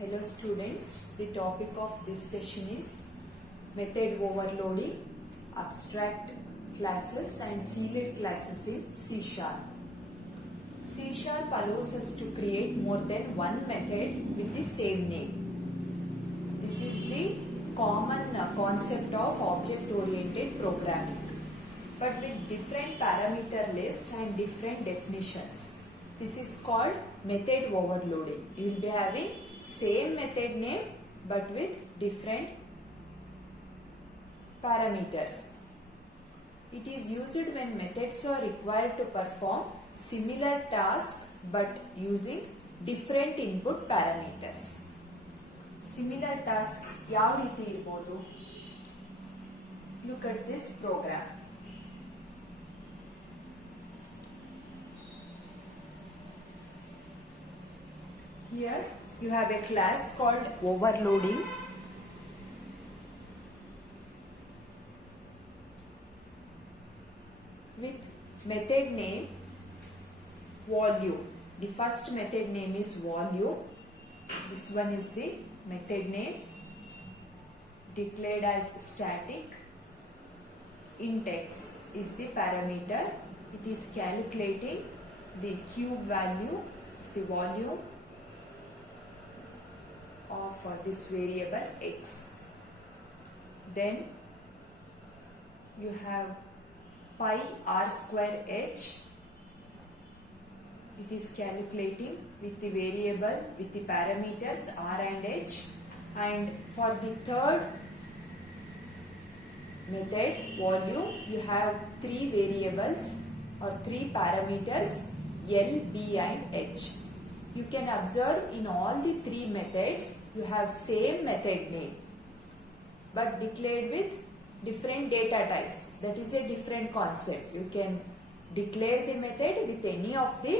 Hello students, the topic of this session is method overloading, abstract classes and sealed classes in C#. C# allows us to create more than one method with the same name. This is the common concept of object-oriented programming, but with different parameter list and different definitions. This is called method overloading. You will be having same method name but with different parameters. It is used when methods are required to perform similar tasks but using different input parameters. Similar task ಯಾವ ರೀತಿ ಇರಬಹುದು? Look at this program. Here you have a class called overloading. With method name volume. The first method name is volume. This one is the method name declared as static. Int x is the parameter. It is calculating the cube value, the volume of this variable x. Then you have pi r square h. It is calculating with the variable with the parameters r and h. And for the third method volume, you have three variables or three parameters L, B and H. You can observe in all the three methods you have same method name but declared with different data types. That is a different concept. You can declare the method with any of the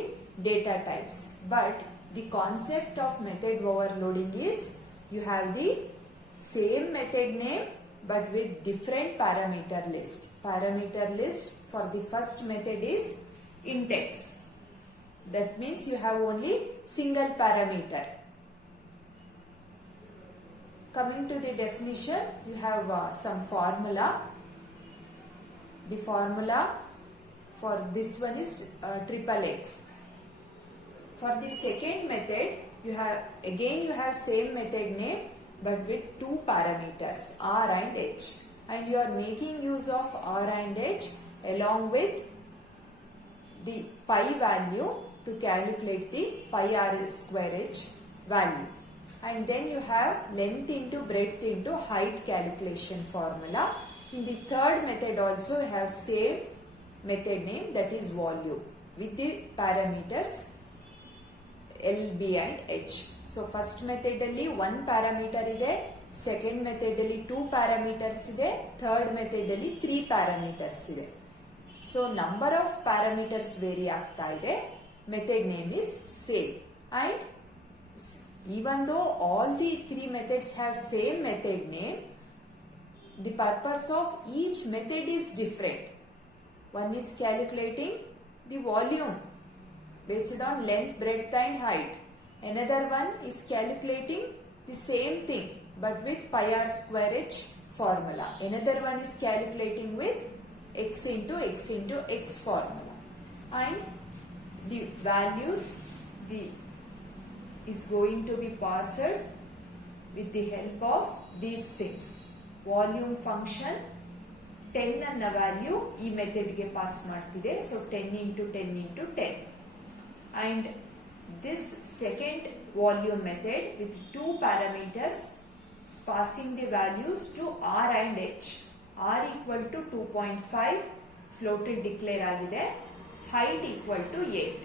data types, but the concept of method overloading is you have the same method name but with different parameter list. Parameter list for the first method is int x. That means you have only single parameter. Coming to the definition, you have some formula. The formula for this one is triple x. For the second method, you have same method name but with two parameters r and h, and you are making use of r and h along with the pi value to calculate the pi r square h value. And then you have length into breadth into height calculation formula. In the third method also you have same method name, that is volume, with the parameters L, B and H. So first method alli one parameter ide, second method alli two parameters ide, third method alli three parameters ide. So number of parameters vary aagta ide, method name is same. And even though all the three methods have same method name, the purpose of each method is different. One is calculating the volume based on length, breadth and height. Another one is calculating the same thing but with pi r square h formula. Another one is calculating with x into x formula. And the values is going to be passed with the help of these things. Volume function 10 anna value ee method ge pass martide, so 10 into 10 into 10. And this second volume method with two parameters is passing the values to r and h. R equal to 2.5 floated declare agide, height equal to 8.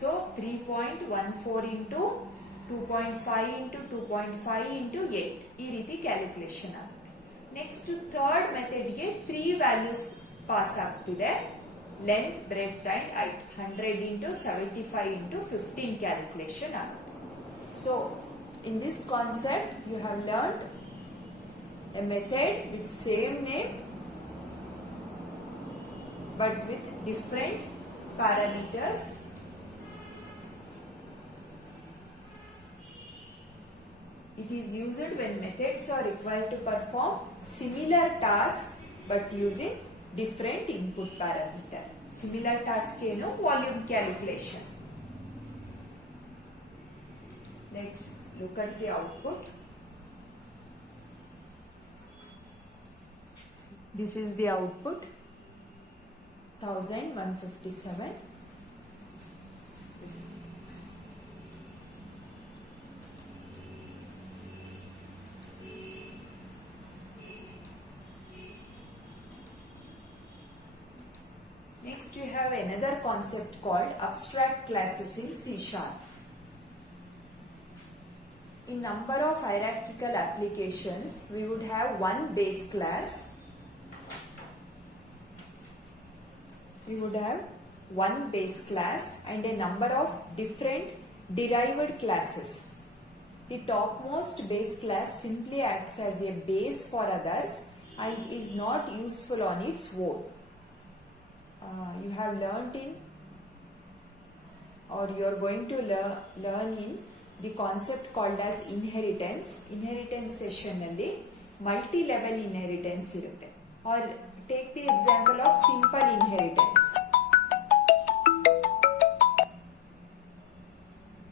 So 3.14 into 2.5 into 2.5 into 8 ಈ ರೀತಿ calculation ಆಗುತ್ತೆ. Next third ಮೆಥಡ್ಗೆ 3 values pass ಆಗ್ತಿದೆ. Length, breadth and height 100 into 75 into 15 calculation ಆಗುತ್ತೆ. So in this concept you have learned a method with same name but with different parameters It is used when methods are required to perform similar tasks but using different input parameter. Similar task ಏನು volume calculation. Let's look at the output. This is the output 1157. Next you have another concept called abstract classes in C#. In number of hierarchical applications, we would have one base class. We would have one base class and a number of different derived classes. The topmost base class simply acts as a base for others and is not useful on its own. You have learnt in, or you are going to learn in the concept called as inheritance. Inheritance session alli multi-level inheritance irutte. Or take the example of simple inheritance.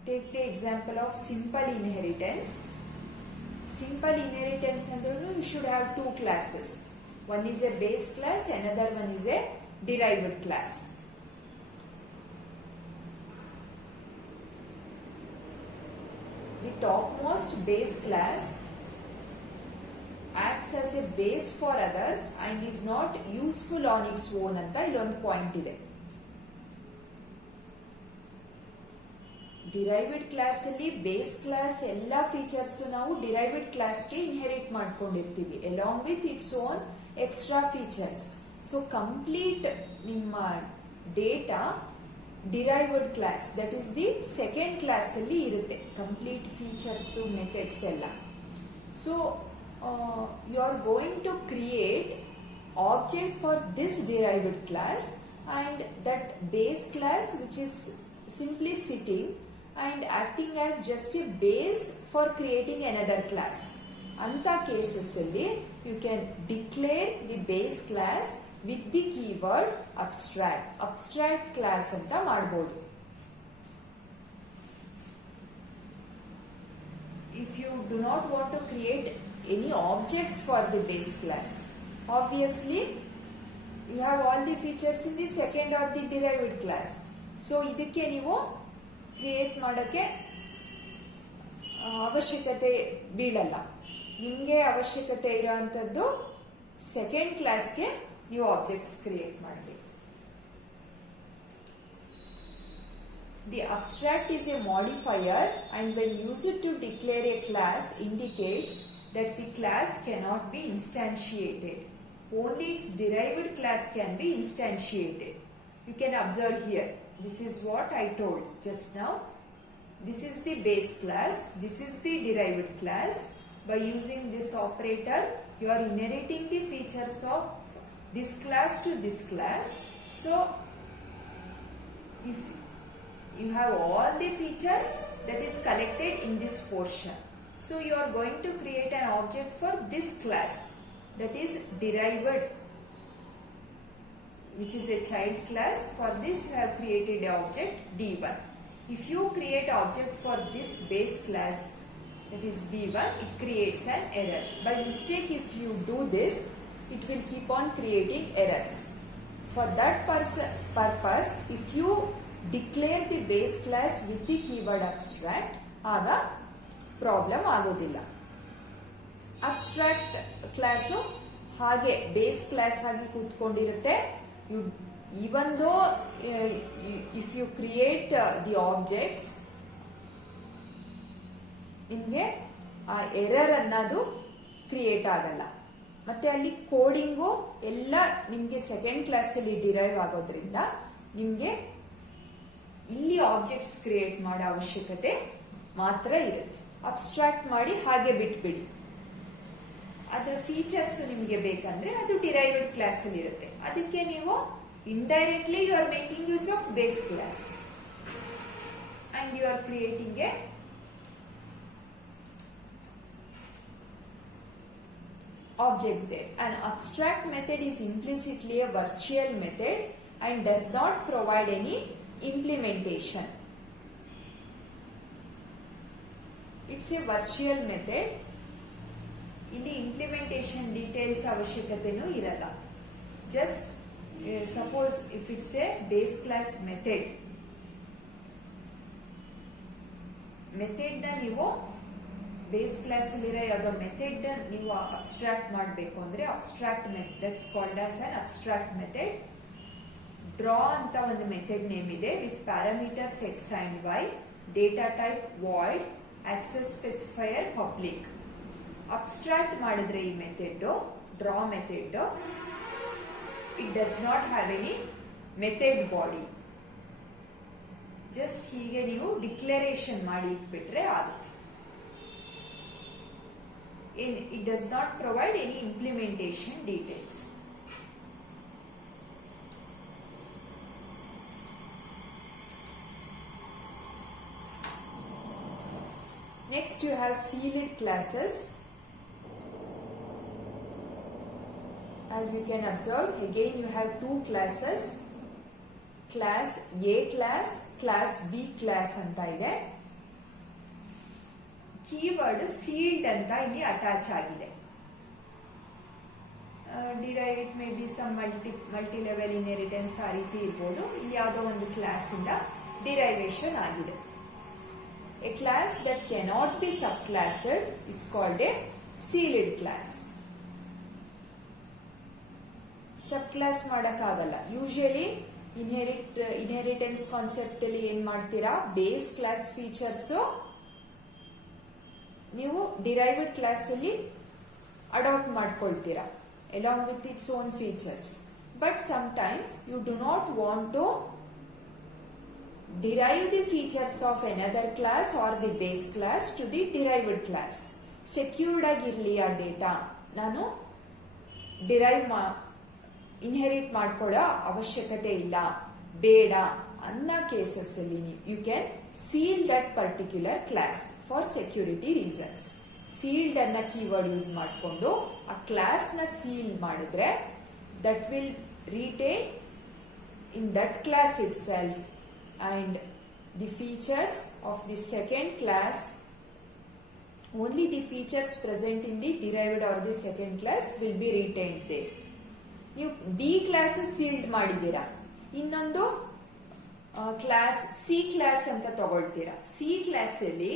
Take the example of simple inheritance. Simple inheritance andrunu you should have two classes. One is a base class, another one is a derived class. The topmost base class acts as a base for others and is not useful on its own anta illondu point ide. Derived class alli base class ella features ನಾವು derived class ಗೆ inherit ಮಾಡ್ಕೊಂಡಿರ್ತೀವಿ along with its own extra features. So complete ನಿಮ್ಮ data derived class, that is the second class alli irutte, complete features methods ella. So you are going to create object for this derived class and that base class which is simply sitting and acting as just a base for creating another class. Anta cases alli you can declare the base class with the keyword abstract class anta ಮಾಡಬಹುದು. If you do not want to create any objects for the base class, obviously you have all the features in the second or the derived class. So ಇದಕ್ಕೆ ನೀವು create ಮಾಡೋಕ್ಕೆ ಅವಶ್ಯಕತೆ ಬೀಳಲ್ಲ. ನಿಮಗೆ ಅವಶ್ಯಕತೆ ಇರೋಂಥದ್ದು second ಕ್ಲಾಸ್ಗೆ ನೀವು objects create ಮಾಡಬೇಕು. The abstract is a modifier and when used to declare a class indicates that the class cannot be instantiated. Only its derived class can be instantiated. You can observe here. This is what I told just now. This is the base class. This is the derived class. By using this operator, you are inheriting the features of this class to this class. So, if you have all the features that is collected in this portion. So, you are going to create an object for this class, that is derived, which is a child class. For this you have created an object D1. If you create object for this base class, that is B1, it creates an error. By mistake if you do this, it will keep on creating errors. For that purpose, if you declare the base class with the keyword abstract, ಆಗ problem ಆಗೋದಿಲ್ಲ. Abstract class ಹಾಗೆ base class ಆಗಿ ಕೂತ್ಕೊಂಡಿರುತ್ತೆ. even though if you create the objects, ನಿಮಗೆ ಆ error ಅನ್ನೋದು create ಆಗಲ್ಲ. ಮತ್ತೆ ಅಲ್ಲಿ ಕೋಡಿಂಗು ಎಲ್ಲ ನಿಮಗೆ ಸೆಕೆಂಡ್ ಕ್ಲಾಸ್ ಅಲ್ಲಿ ಡಿರೈವ್ ಆಗೋದ್ರಿಂದ ನಿಮಗೆ ಇಲ್ಲಿ ಆಬ್ಜೆಕ್ಟ್ಸ್ ಕ್ರಿಯೇಟ್ ಮಾಡೋ ಅವಶ್ಯಕತೆ ಮಾತ್ರ ಇರುತ್ತೆ. ಅಬ್ಸ್ಟ್ರಾಕ್ಟ್ ಮಾಡಿ ಹಾಗೆ ಬಿಟ್ಬಿಡಿ. ಅದರ ಫೀಚರ್ಸ್ ನಿಮಗೆ ಬೇಕಂದ್ರೆ ಅದು ಡಿರೈವ್ಡ್ ಕ್ಲಾಸ್ ಅಲ್ಲಿ ಇರುತ್ತೆ. ಅದಕ್ಕೆ ನೀವು indirectly you are making use of base class and you are creating a object there. An abstract method is implicitly a virtual method and does not provide any implementation. It's a virtual method. ಇಲ್ಲಿ implementation details ಅವಶ್ಯಕತೆನೂ ಇರಲ್ಲ. Just suppose if it's A base class method ನ ನೀವು base class ಅಲ್ಲಿರೋ ಯಾವುದೋ method ನೀವು abstract ಮಾಡಬೇಕು ಅಂದ್ರೆ abstract method that's called as an abstract method. Draw ಅಂತ ಒಂದು ಮೆಥಡ್ ನೇಮ್ ಇದೆ with parameters X and Y, data type void, access specifier public. Abstract ಮಾಡಿದ್ರೆ ಈ method draw method it does not have any method body. Just ಹೀಗೆ ನೀವು declaration ಮಾಡಿ ಇಟ್ಬಿಟ್ರೆ ಆಗುತ್ತೆ. It does not provide any implementation details. Next you have sealed classes. As you can observe, again you have two classes, class A class, class B class anta ide. Keyword sealed ಅಂತ ಇಲ್ಲಿ attach ಆಗಿದೆ. Derive it may be some multi level inheritance ಆ ರೀತಿ ಇರ್ಬೋದು. ಇಲ್ಲಿ ಯಾವುದೋ ಒಂದು class ಇಂದ ಡಿರೈವೇಶನ್ ಆಗಿದೆ. A class that cannot be subclassed is called a sealed class. Sub class ಮಾಡಕ್ಕಾಗಲ್ಲ. ಯೂಶಲಿ ಇನ್ಹೆರಿಟೆನ್ಸ್ ಕಾನ್ಸೆಪ್ಟ್ ಅಲ್ಲಿ ಏನ್ ಮಾಡ್ತೀರಾ, ಬೇಸ್ ಕ್ಲಾಸ್ ಫೀಚರ್ಸ್ ನೀವು ಡಿರೈವ್ಡ್ ಕ್ಲಾಸ್ ಅಲ್ಲಿ adapt ಮಾಡ್ಕೊಳ್ತೀರಾ along with its own features. But sometimes you do not want to derive the features of another class or the base class to the derived class. Secured ಆಗಿರಲಿ ಆ data, ನಾನು inherit ಮಾಡ್ಕೊಳ್ಳೋ ಅವಶ್ಯಕತೆ ಇಲ್ಲ, ಬೇಡ ಅನ್ನೋ cases ಅಲ್ಲಿ you can seal that particular class for security reasons. Sealed ಅನ್ನ ಕೀವರ್ಡ್ ಯೂಸ್ ಮಾಡಿಕೊಂಡು ಆ ಕ್ಲಾಸ್ ನ ಸೀಲ್ ಮಾಡಿದ್ರೆ that will retain in that class itself and the features of the second class, only the features present in the derived or the second class will be retained there. ನೀವು B class sealed ಮಾಡಿದ್ದೀರಾ, ಇನ್ನೊಂದು class C class ಅಂತ ತಗೊಳ್ತೀರಾ. C class ಅಲ್ಲಿ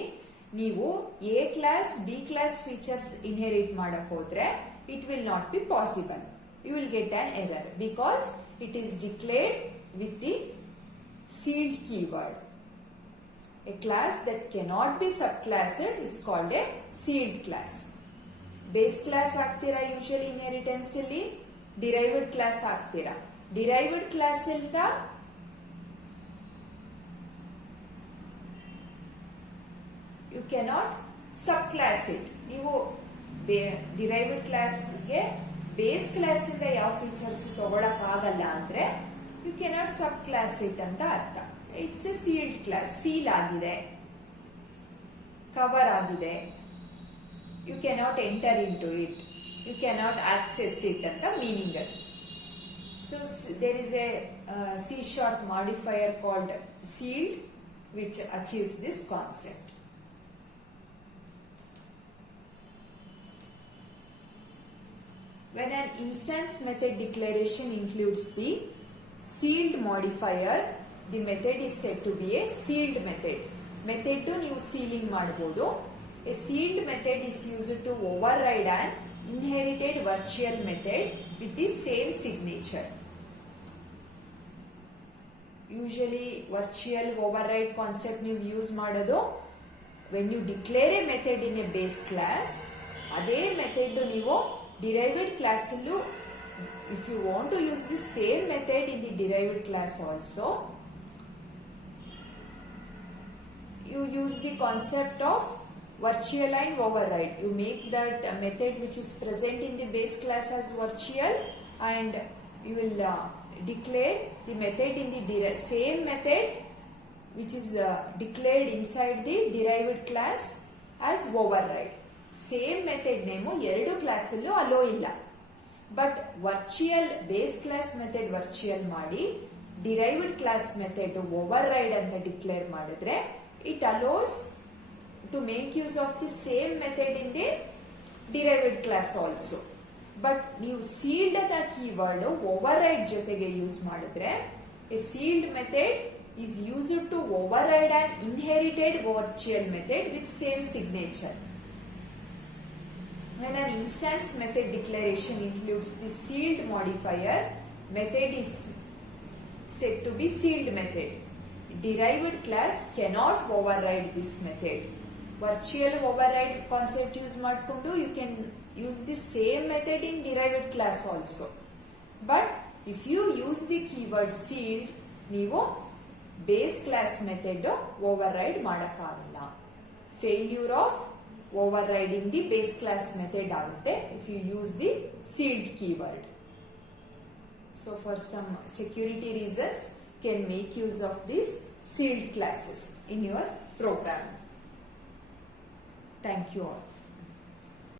ನೀವು A class B class features inherit ಮಾಡಕ್ ಹೋದ್ರೆ it will not be possible. You will get an error because it is declared with the sealed keyword. A class that cannot be subclassed is called a sealed class. Base class ಹಾಕ್ತೀರಾ usually inheritance ಅಲ್ಲಿ, derived class ಹಾಕ್ತೀರಾ. Derived class ಇಂದ you cannot subclass it. ನೀವು derived ಕ್ಲಾಸ್ಗೆ base class ಇಂದ ಯಾವ features ತಗೊಳಕ್ ಆಗಲ್ಲ ಅಂದ್ರೆ you cannot subclass it ಅಂತ ಅರ್ಥ. It's a sealed class, seal ಆಗಿದೆ, ಕವರ್ ಆಗಿದೆ. You cannot enter in to it, you cannot access it ಅಂತ ಮೀನಿಂಗ್ ಅದು. So there is a C# modifier called sealed which achieves this concept. When an instance method declaration includes the sealed modifier, the method is said to be a sealed method. Method ನೀವು sealing ಮಾಡಬಹುದು. A sealed method is used to override an inherited virtual method with the same signature. Usually virtual override concept ನೀವು use ಮಾಡೋದು when you declare a method in a base class, ಅದೇ method ನೀವು derived class allu, if you want to use the same method in the derived class also, you use the concept of virtual and override. You make that method which is present in the base class as virtual and you will declare the method in the same method which is declared inside the derived class as override. Same method name ಎರಡು ಕ್ಲಾಸಲ್ಲೂ allow ಇಲ್ಲ. But virtual base class method virtual ಮಾಡಿ derived class method override ಅಂತ declare ಮಾಡಿದ್ರೆ it allows to make use of the same method in the derived class also. But ನೀವು sealed ಅದ keyword override ಜೊತೆಗೆ use ಮಾಡಿದ್ರೆ a sealed method is used to override an inherited virtual method with same signature. When an instance method declaration includes the sealed modifier, method is said to be sealed method. Derived class cannot override this method. Virtual override concept use ಮಾಡಿಕೊಂಡು you can use the same method in derived class also. But if you use the keyword sealed, ನೀವು base class method override ಮಾಡಕ್ಕಾಗಲ್ಲ. Failure of overriding the base class method ಆಗುತ್ತೆ if you use the sealed keyword. So for some security reasons can make use of this sealed classes in your program. Thank you all.